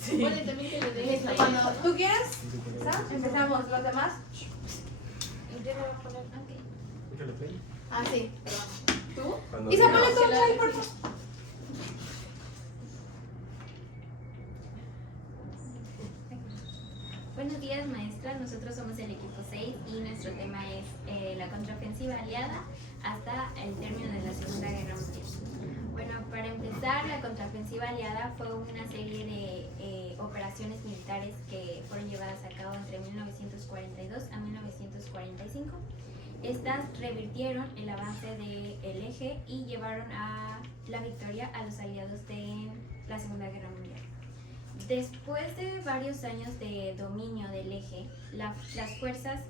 Sí. Bueno, también te lo dejes Listo, ahí. cuando tú quieras, ¿sabes? Empezamos. ¿Los demás? Y yo le voy a poner aquí. Pícale play. Ah, sí, perdón. ¿Tú? Cuando Y se digas. pone todo Sí, ahí, la- por favor. Buenos días, maestra. Nosotros somos el equipo 6 y nuestro tema es la contraofensiva aliada hasta el término de la Segunda Guerra Mundial. Bueno, para empezar, la contraofensiva aliada fue una serie de operaciones militares que fueron llevadas a cabo entre 1942 a 1945. Estas revirtieron el avance del eje y llevaron a la victoria a los aliados de la Segunda Guerra Mundial. Después de varios años de dominio del eje, las fuerzas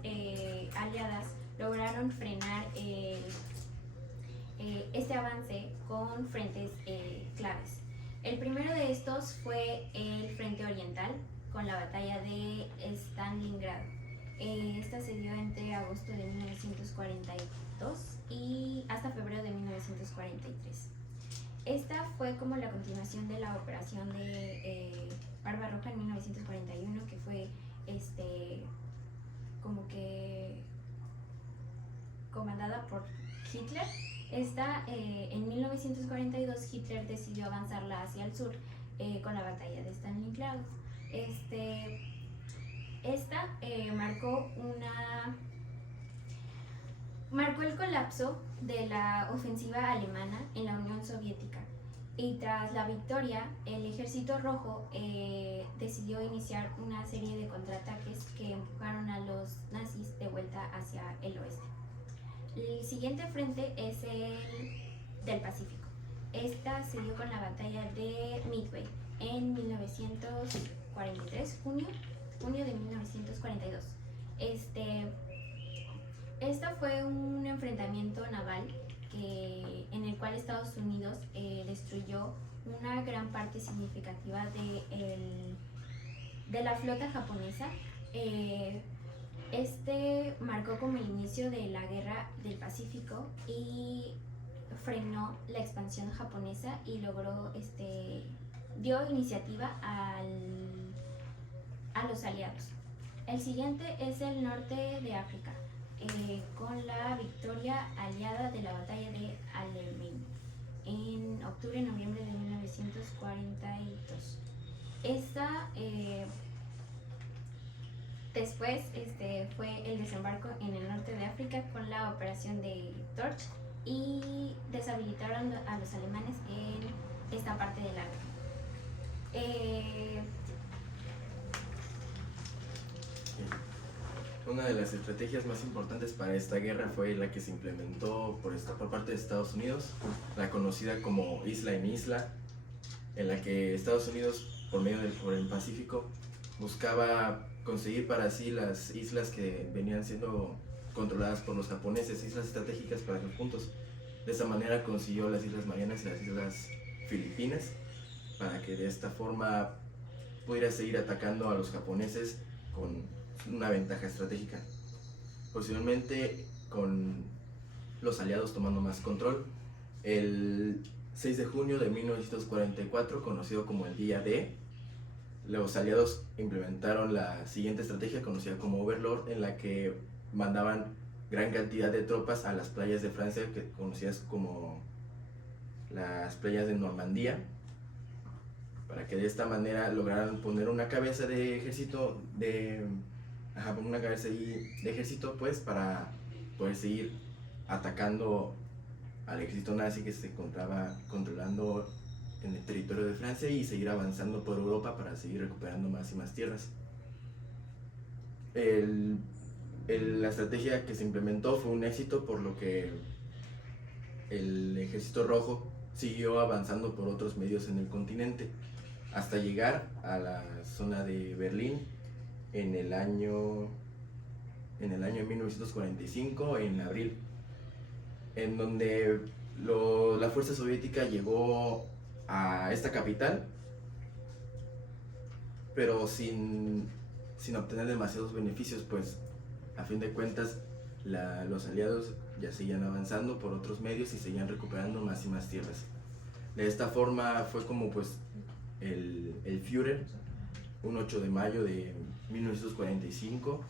aliadas lograron frenar este avance con frentes claves. El primero de estos fue el Frente Oriental, con la batalla de Stalingrado. Esta se dio entre agosto de 1942 y hasta febrero de 1943. Esta fue como la continuación de la operación de Barbarroja en 1941, que fue como que comandada por Hitler. En 1942 Hitler decidió avanzarla hacia el sur con la batalla de Stalingrado. Esta marcó el colapso de la ofensiva alemana en la Unión Soviética, y tras la victoria el Ejército Rojo decidió iniciar una serie de contraataques que empujaron a los nazis de vuelta hacia el oeste. El siguiente frente es el del Pacífico. Esta se dio con la batalla de Midway en 1943, junio de 1942. Esta fue un enfrentamiento naval en el cual Estados Unidos destruyó una gran parte significativa de la flota japonesa. Marcó como el inicio de la Guerra del Pacífico y frenó la expansión japonesa y dio iniciativa a los aliados. El siguiente es el norte de África, con la victoria aliada de la batalla de Alamein en octubre-noviembre de 1942. Después fue el desembarco en el norte de África con la operación de Torch, y deshabilitaron a los alemanes en esta parte del África. Una de las estrategias más importantes para esta guerra fue la que se implementó por parte de Estados Unidos, la conocida como isla en isla, en la que Estados Unidos, por el Pacífico, buscaba conseguir para sí las islas que venían siendo controladas por los japoneses, islas estratégicas para los puntos. De esa manera consiguió las Islas Marianas y las Islas Filipinas, para que de esta forma pudiera seguir atacando a los japoneses con una ventaja estratégica. Posteriormente, con los aliados tomando más control, el 6 de junio de 1944, conocido como el Día D, los aliados implementaron la siguiente estrategia, conocida como Overlord, en la que mandaban gran cantidad de tropas a las playas de Francia, conocidas como las playas de Normandía, para que de esta manera lograran poner una cabeza de ejército pues, para poder seguir atacando al ejército nazi que se encontraba controlando en el territorio de Francia, y seguir avanzando por Europa para seguir recuperando más y más tierras. La estrategia que se implementó fue un éxito, por lo que el Ejército Rojo siguió avanzando por otros medios en el continente hasta llegar a la zona de Berlín en el año 1945, en abril, en donde la fuerza soviética llegó a esta capital, pero sin obtener demasiados beneficios, pues a fin de cuentas los aliados ya seguían avanzando por otros medios y seguían recuperando más y más tierras. De esta forma fue como pues el Führer, un 8 de mayo de 1945.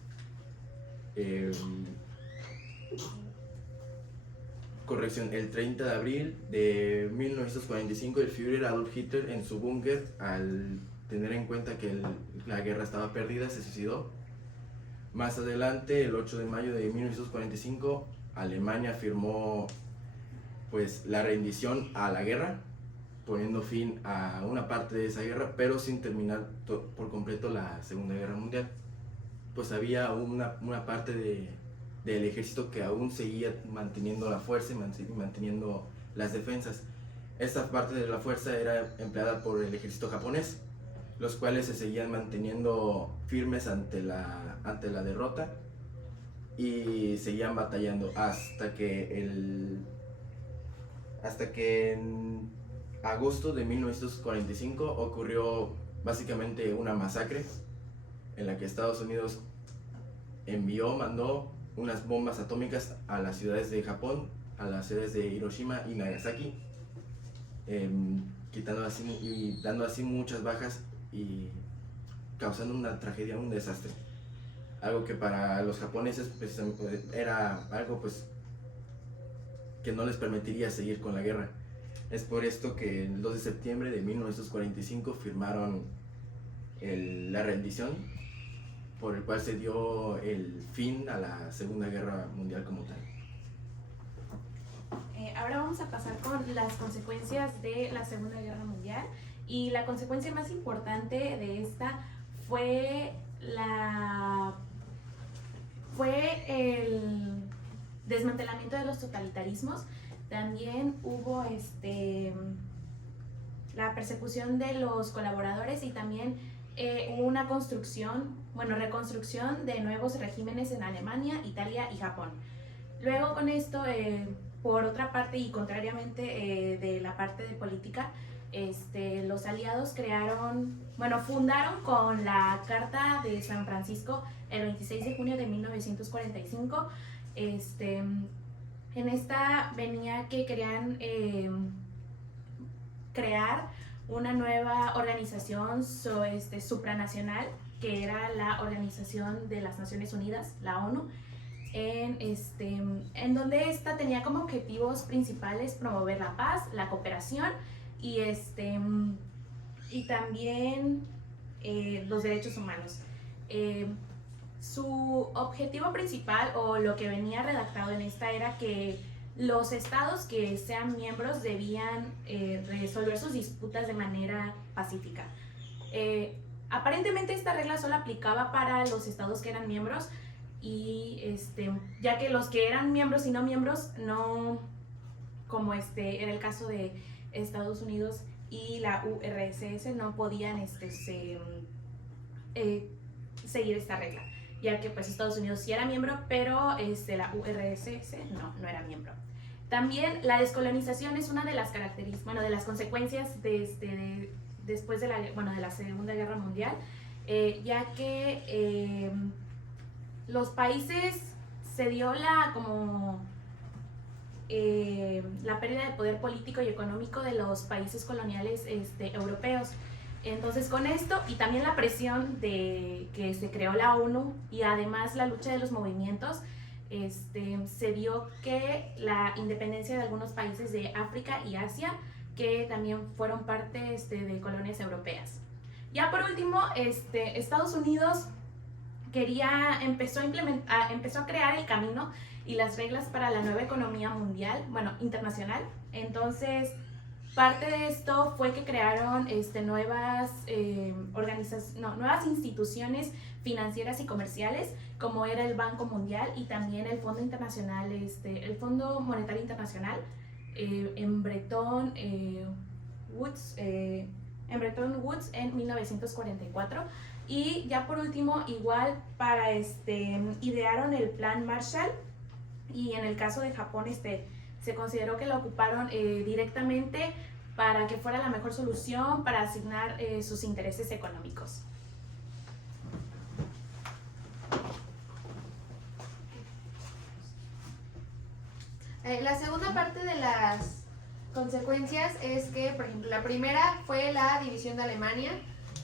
Corrección, el 30 de abril de 1945 el Führer Adolf Hitler en su búnker, al tener en cuenta que la guerra estaba perdida, se suicidó. Más adelante, el 8 de mayo de 1945, Alemania firmó pues la rendición a la guerra, poniendo fin a una parte de esa guerra, pero sin terminar por completo la Segunda Guerra Mundial. Pues había una parte del ejército que aún seguía manteniendo la fuerza y manteniendo las defensas. Esta parte de la fuerza era empleada por el ejército japonés, los cuales se seguían manteniendo firmes ante la derrota y seguían batallando hasta que en agosto de 1945 ocurrió básicamente una masacre en la que Estados Unidos mandó unas bombas atómicas a las ciudades de Japón, a las ciudades de Hiroshima y Nagasaki, quitando así y dando así muchas bajas y causando una tragedia, un desastre. Algo que para los japoneses pues, era algo pues, que no les permitiría seguir con la guerra. Es por esto que el 2 de septiembre de 1945 firmaron la rendición, por el cual se dio el fin a la Segunda Guerra Mundial como tal. Ahora vamos a pasar con las consecuencias de la Segunda Guerra Mundial, y la consecuencia más importante de esta fue el desmantelamiento de los totalitarismos. También hubo la persecución de los colaboradores y también hubo una reconstrucción de nuevos regímenes en Alemania, Italia y Japón. Luego con esto, por otra parte y contrariamente de la parte de política, los aliados fundaron con la Carta de San Francisco el 26 de junio de 1945. En esta venía que querían crear una nueva organización supranacional, que era la Organización de las Naciones Unidas, la ONU, en donde esta tenía como objetivos principales promover la paz, la cooperación y también los derechos humanos. Su objetivo principal, o lo que venía redactado en esta, era que los estados que sean miembros debían resolver sus disputas de manera pacífica. Aparentemente esta regla solo aplicaba para los estados que eran miembros, y ya que los que eran miembros y no miembros, no, como era el caso de Estados Unidos y la URSS, no podían seguir esta regla, ya que pues Estados Unidos sí era miembro, pero la URSS no era miembro. También la descolonización es una de las características, de las consecuencias después de la Segunda Guerra Mundial, ya que los países se dio la pérdida de poder político y económico de los países coloniales europeos. Entonces con esto, y también la presión de que se creó la ONU, y además la lucha de los movimientos, se dio que la independencia de algunos países de África y Asia, que también fueron parte de colonias europeas. Ya por último, Estados Unidos empezó a crear el camino y las reglas para la nueva economía mundial, internacional. Entonces, parte de esto fue que crearon nuevas instituciones financieras y comerciales, como era el Banco Mundial y también el Fondo Internacional, el Fondo Monetario Internacional, en Bretton Woods en 1944. Y ya por último, igual idearon el Plan Marshall, y en el caso de Japón se consideró que lo ocuparon directamente para que fuera la mejor solución para asignar sus intereses económicos. La segunda parte de las consecuencias es que, por ejemplo, la primera fue la división de Alemania,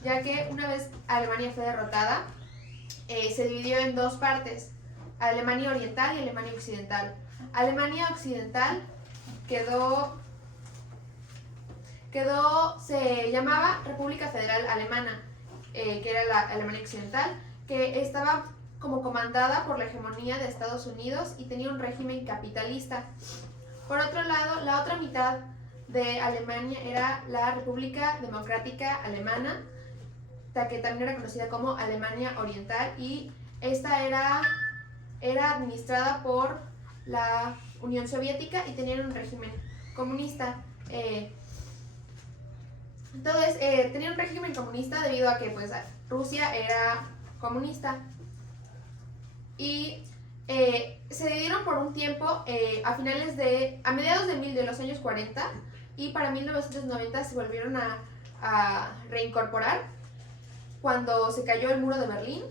ya que una vez Alemania fue derrotada, se dividió en dos partes, Alemania Oriental y Alemania Occidental. Alemania Occidental se llamaba República Federal Alemana, que era la Alemania Occidental, que estaba como comandada por la hegemonía de Estados Unidos y tenía un régimen capitalista. Por otro lado, la otra mitad de Alemania era la República Democrática Alemana, que también era conocida como Alemania Oriental, y esta era administrada por la Unión Soviética y tenían un régimen comunista. Entonces, tenían un régimen comunista debido a que pues, Rusia era comunista. Y se dividieron por un tiempo a mediados de los años 40, y para 1990 se volvieron a reincorporar cuando se cayó el muro de Berlín,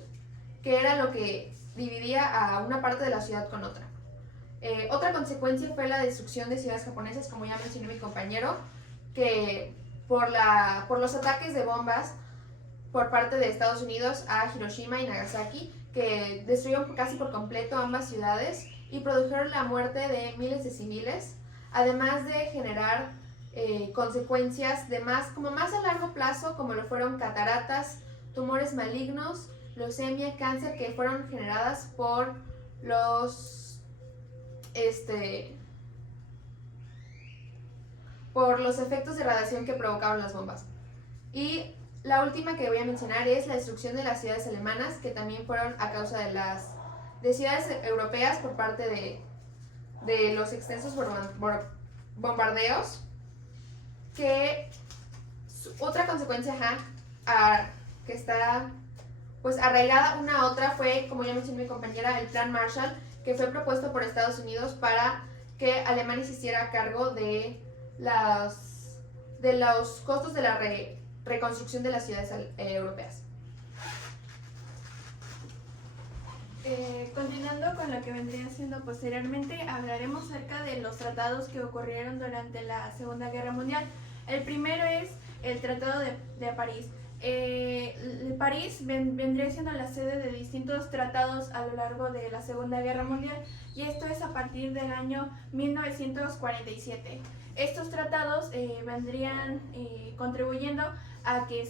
que era lo que dividía a una parte de la ciudad con otra. Otra consecuencia fue la destrucción de ciudades japonesas, como ya mencionó mi compañero, que por los ataques de bombas por parte de Estados Unidos a Hiroshima y Nagasaki, que destruyeron casi por completo ambas ciudades y produjeron la muerte de miles de civiles, además de generar consecuencias más a largo plazo, como lo fueron cataratas, tumores malignos, leucemia, cáncer, que fueron generadas por los efectos de radiación que provocaron las bombas. Y la última que voy a mencionar es la destrucción de las ciudades alemanas, que también fueron a causa de ciudades europeas por parte de los extensos bombardeos. Que otra consecuencia que está pues arraigada una a otra fue, como ya mencionó mi compañera, el Plan Marshall, que fue propuesto por Estados Unidos para que Alemania se hiciera cargo de los costos de la reconstrucción de las ciudades europeas. Continuando con lo que vendría siendo posteriormente, hablaremos acerca de los tratados que ocurrieron durante la Segunda Guerra Mundial. El primero es el Tratado de París. París vendría siendo la sede de distintos tratados a lo largo de la Segunda Guerra Mundial, y esto es a partir del año 1947. Estos tratados vendrían contribuyendo a que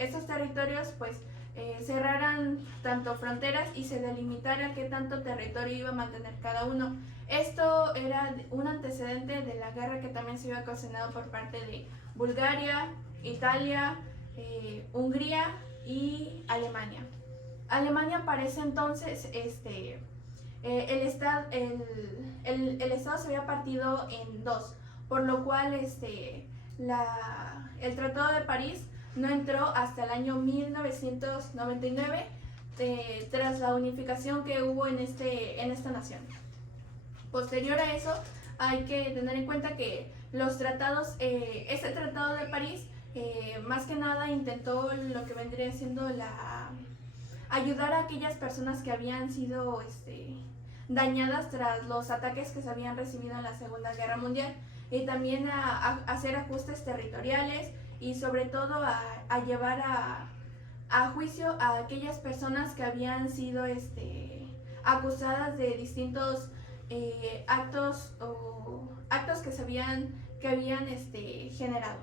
estos territorios pues cerraran tanto fronteras y se delimitara qué tanto territorio iba a mantener cada uno. Esto era un antecedente de la guerra que también se iba ocasionado por parte de Bulgaria, Italia, Hungría y Alemania. Alemania para ese entonces el estado se había partido en dos, por lo cual el Tratado de París no entró hasta el año 1999, tras la unificación que hubo en esta nación. Posterior a eso, hay que tener en cuenta que los tratados, este Tratado de París, más que nada intentó lo que vendría siendo ayudar a aquellas personas que habían sido dañadas tras los ataques que se habían recibido en la Segunda Guerra Mundial, y también a hacer ajustes territoriales y sobre todo a llevar a juicio a aquellas personas que habían sido acusadas de distintos actos que habían generado.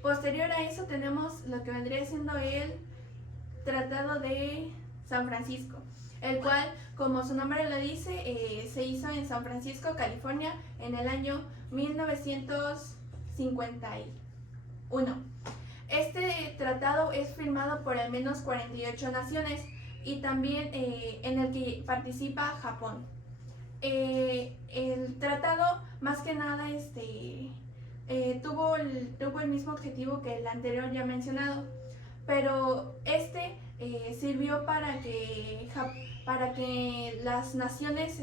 Posterior a eso tenemos lo que vendría siendo el Tratado de San Francisco, el cual, como su nombre lo dice, se hizo en San Francisco, California, en el año 1951. Este tratado es firmado por al menos 48 naciones y también en el que participa Japón. El tratado, más que nada, tuvo el mismo objetivo que el anterior ya mencionado, pero sirvió para que las naciones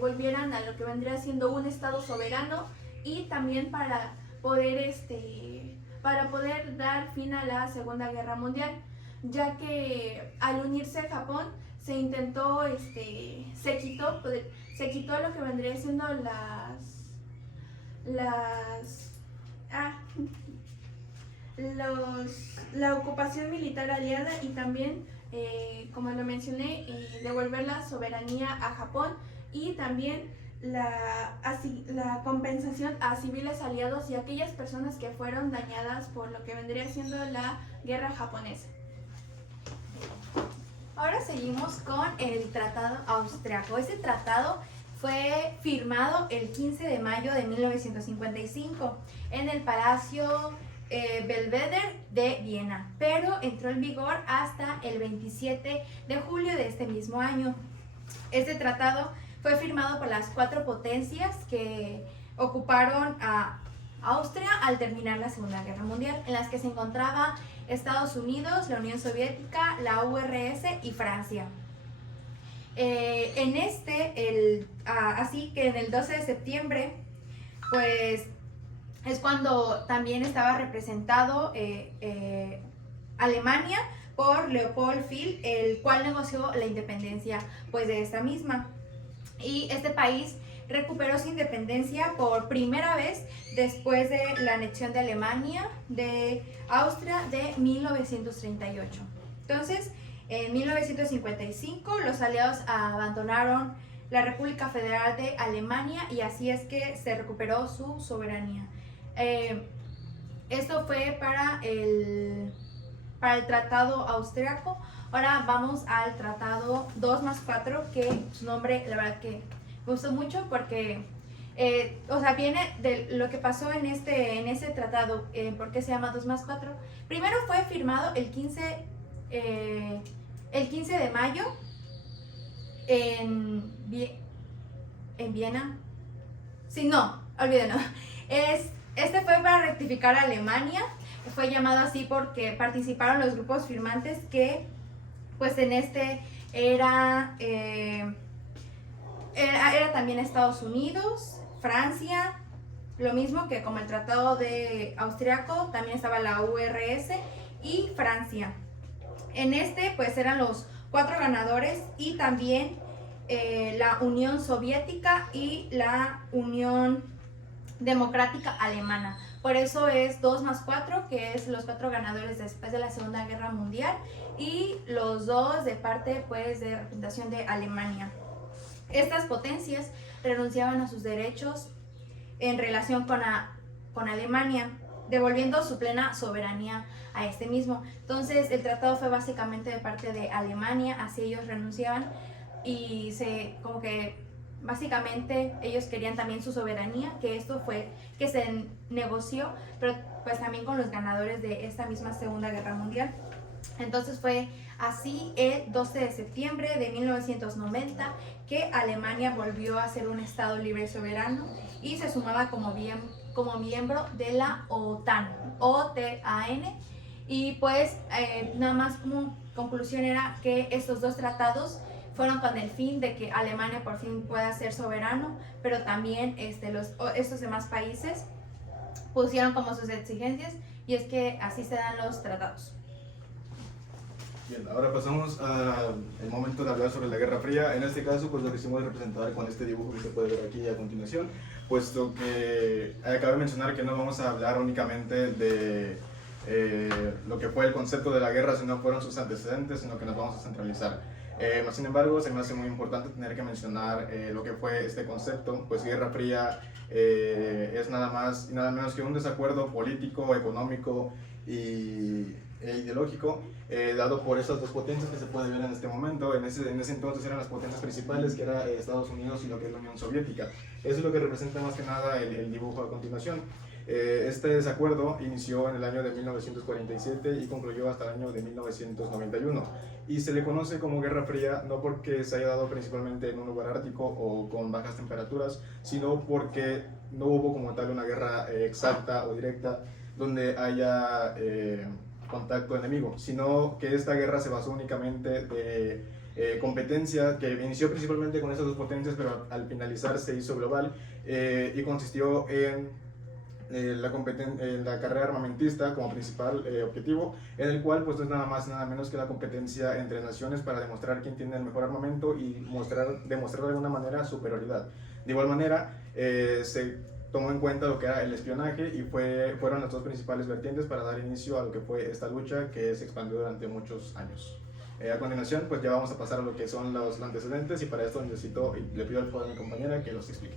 volvieran a lo que vendría siendo un estado soberano, y también para poder dar fin a la Segunda Guerra Mundial, ya que al unirse Japón se intentó, se se quitó lo que vendría siendo la ocupación militar aliada y también, como lo mencioné, devolver la soberanía a Japón y también la compensación a civiles aliados y aquellas personas que fueron dañadas por lo que vendría siendo la guerra japonesa. Ahora seguimos con el Tratado Austriaco. Este tratado fue firmado el 15 de mayo de 1955 en el Palacio Belvedere de Viena, pero entró en vigor hasta el 27 de julio de este mismo año. Este tratado fue firmado por las 4 potencias que ocuparon a Austria al terminar la Segunda Guerra Mundial, en las que se encontraba Estados Unidos, la Unión Soviética, la URSS y Francia. Así que en el 12 de septiembre, pues es cuando también estaba representado Alemania por Leopold Field, el cual negoció la independencia pues de esta misma. Y este país recuperó su independencia por primera vez después de la anexión de Alemania de Austria de 1938. Entonces, en 1955 los aliados abandonaron la República Federal de Alemania y así es que se recuperó su soberanía. Esto fue para el Tratado Austriaco. Ahora vamos al Tratado 2+4, que su nombre la verdad que me gustó mucho porque viene de lo que pasó en ese tratado. ¿Por qué se llama 2+4? Primero fue firmado el 15 de mayo en Viena. Sí, no, olvídenlo. Este fue para rectificar a Alemania. Fue llamado así porque participaron los grupos firmantes que, pues en era también Estados Unidos, Francia, lo mismo que como el Tratado de Austriaco, también estaba la URSS y Francia. En pues eran los 4 ganadores y también la Unión Soviética y la Unión Democrática Alemana. Por eso es 2+4, que es los 4 ganadores después de la Segunda Guerra Mundial y los 2 de parte pues de representación de Alemania. Estas potencias renunciaban a sus derechos en relación con Alemania, devolviendo su plena soberanía a este mismo. Entonces el tratado fue básicamente de parte de Alemania, así ellos renunciaban y como que básicamente ellos querían también su soberanía, que esto fue que se negoció, pero pues también con los ganadores de esta misma Segunda Guerra Mundial. Entonces fue así el 12 de septiembre de 1990 que Alemania volvió a ser un estado libre y soberano y se sumaba como miembro de la OTAN, y pues nada más como conclusión era que estos 2 tratados fueron con el fin de que Alemania por fin pueda ser soberano, pero también estos demás países pusieron como sus exigencias y es que así se dan los tratados. Bien, ahora pasamos al momento de hablar sobre la Guerra Fría. En este caso, pues lo quisimos representar con este dibujo que se puede ver aquí a continuación, puesto que cabe mencionar que no vamos a hablar únicamente de lo que fue el concepto de la guerra, sino fueron sus antecedentes, sino que nos vamos a centralizar. Sin embargo, se me hace muy importante tener que mencionar lo que fue este concepto, pues Guerra Fría es nada más y nada menos que un desacuerdo político, económico e ideológico dado por esas 2 potencias que se puede ver en este momento. En ese entonces eran las potencias principales, que era Estados Unidos y lo que es la Unión Soviética. Eso es lo que representa más que nada el dibujo a continuación. Este desacuerdo inició en el año de 1947 y concluyó hasta el año de 1991 y se le conoce como Guerra Fría no porque se haya dado principalmente en un lugar ártico o con bajas temperaturas, sino porque no hubo como tal una guerra exacta o directa donde haya contacto enemigo, sino que esta guerra se basó únicamente de competencia que inició principalmente con estas 2 potencias, pero al finalizar se hizo global y consistió en la carrera armamentista como principal objetivo, en el cual pues no es nada más y nada menos que la competencia entre naciones para demostrar quién tiene el mejor armamento y demostrar de alguna manera superioridad. De igual manera, se tomó en cuenta lo que era el espionaje y fueron las dos principales vertientes para dar inicio a lo que fue esta lucha que se expandió durante muchos años. A continuación, pues ya vamos a pasar a lo que son los antecedentes y para esto le pido al favor a mi compañera que los explique.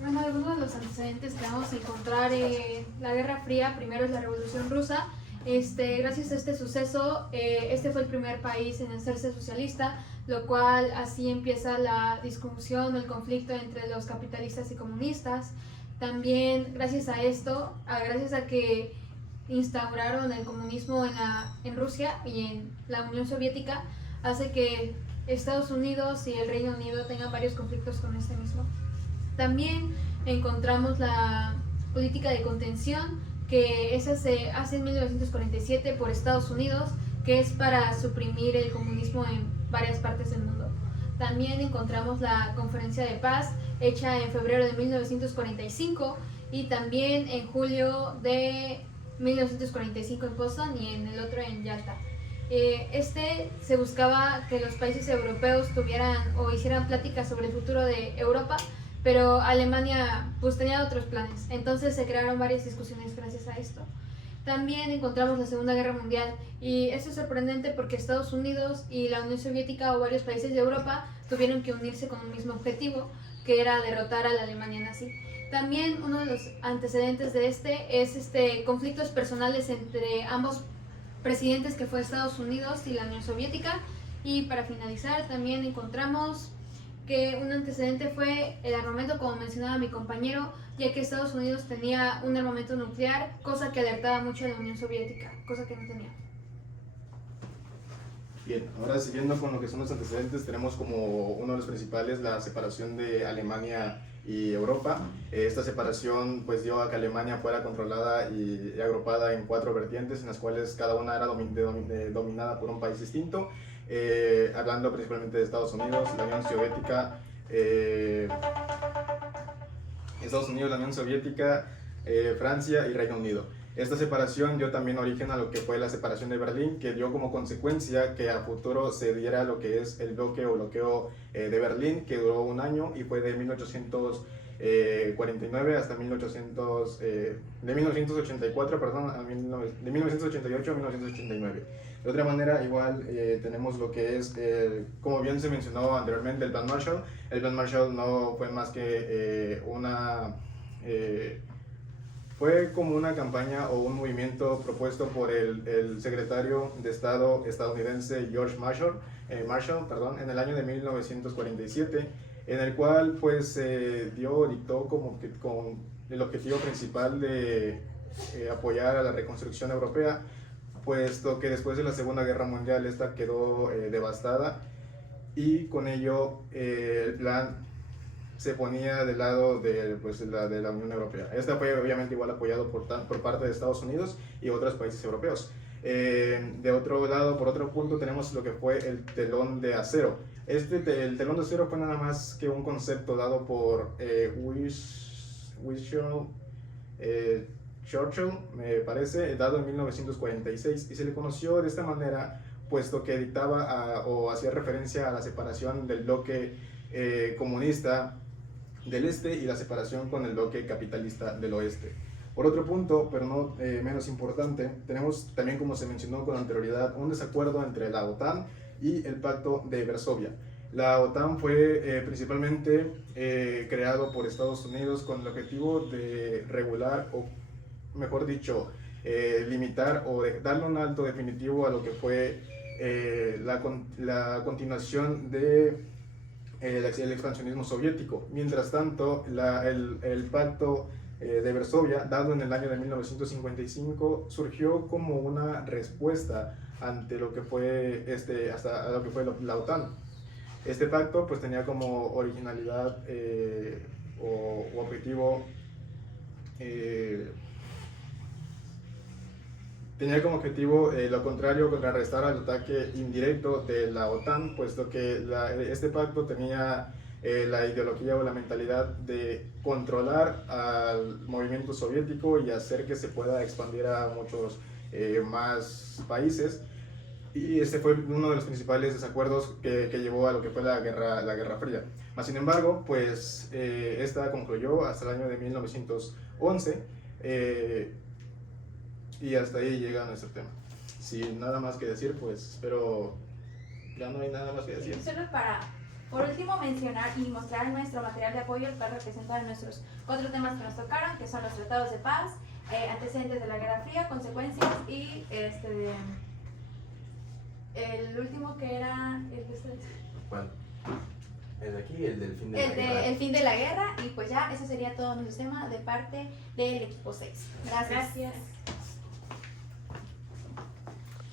Bueno, algunos de los antecedentes que vamos a encontrar en la Guerra Fría, primero es la Revolución Rusa. Gracias a este suceso, este fue el primer país en hacerse socialista, lo cual así empieza la discusión, el conflicto entre los capitalistas y comunistas. También gracias a esto, gracias a que instauraron el comunismo en Rusia y en la Unión Soviética, hace que Estados Unidos y el Reino Unido tengan varios conflictos con este mismo. También encontramos la política de contención, que esa se hace en 1947 por Estados Unidos, que es para suprimir el comunismo en varias partes del mundo. También encontramos la conferencia de paz hecha en febrero de 1945 y también en julio de 1945 en Boston y en el otro en Yalta. Se buscaba que los países europeos tuvieran o hicieran pláticas sobre el futuro de Europa, pero Alemania pues tenía otros planes, entonces se crearon varias discusiones gracias a esto. También encontramos la Segunda Guerra Mundial y esto es sorprendente porque Estados Unidos y la Unión Soviética o varios países de Europa tuvieron que unirse con un mismo objetivo, que era derrotar a la Alemania nazi. También uno de los antecedentes de es conflictos personales entre ambos presidentes, que fue Estados Unidos y la Unión Soviética. Y para finalizar también encontramos que un antecedente fue el armamento, como mencionaba mi compañero, ya que Estados Unidos tenía un armamento nuclear, cosa que alertaba mucho a la Unión Soviética, cosa que no tenía. Bien, ahora siguiendo con lo que son los antecedentes, tenemos como uno de los principales la separación de Alemania y Europa. Esta separación pues dio a que Alemania fuera controlada y agrupada en 4 vertientes, en las cuales cada una era dominada por un país distinto. Hablando principalmente de Estados Unidos, la Unión Soviética, Francia y Reino Unido. Esta separación dio también origen a lo que fue la separación de Berlín, que dio como consecuencia que a futuro se diera lo que es el bloqueo de Berlín, que duró un año y fue de 1949 hasta de 1984, de 1988 a 1989. De otra manera, igual tenemos lo que es, como bien se mencionó anteriormente, el Plan Marshall. El Plan Marshall no fue más que fue como una campaña o un movimiento propuesto por el secretario de Estado estadounidense George Marshall, en el año de 1947, en el cual pues dictó como que con el objetivo principal de apoyar a la reconstrucción europea, puesto que después de la Segunda Guerra Mundial esta quedó devastada, y con ello el plan se ponía del lado de la Unión Europea. Esta fue obviamente igual apoyado por parte de Estados Unidos y otros países europeos. De otro lado, por otro punto, tenemos lo que fue el telón de acero. El telón de acero fue nada más que un concepto dado por Churchill, me parece, dado en 1946, y se le conoció de esta manera puesto que dictaba o hacía referencia a la separación del bloque comunista del este y la separación con el bloque capitalista del oeste. Por otro punto, pero no menos importante, tenemos también, como se mencionó con anterioridad, un desacuerdo entre la OTAN y el Pacto de Varsovia. La OTAN fue principalmente creado por Estados Unidos con el objetivo de regular, o mejor dicho, limitar o darle un alto definitivo a lo que fue la continuación de el expansionismo soviético. Mientras tanto, el Pacto de Varsovia, dado en el año de 1955, surgió como una respuesta ante lo que fue la OTAN. Este pacto pues tenía como originalidad o objetivo lo contrario, contrarrestar al ataque indirecto de la OTAN, puesto que este pacto tenía la ideología o la mentalidad de controlar al movimiento soviético y hacer que se pueda expandir a muchos más países. Y este fue uno de los principales desacuerdos que llevó a lo que fue la Guerra Fría. Mas, sin embargo, pues esta concluyó hasta el año de 1911 y hasta ahí llega nuestro tema. Sin nada más que decir, pues espero, ya no hay nada más que decir. Solo para, por último, mencionar y mostrar nuestro material de apoyo, el cual representa nuestros 4 temas que nos tocaron, que son los tratados de paz, antecedentes de la Guerra Fría, consecuencias y el último que era ¿Cuál? El de aquí, el del fin de la guerra. el fin de la guerra. Y pues ya, eso sería todo nuestro tema de parte del equipo 6. Gracias. Gracias.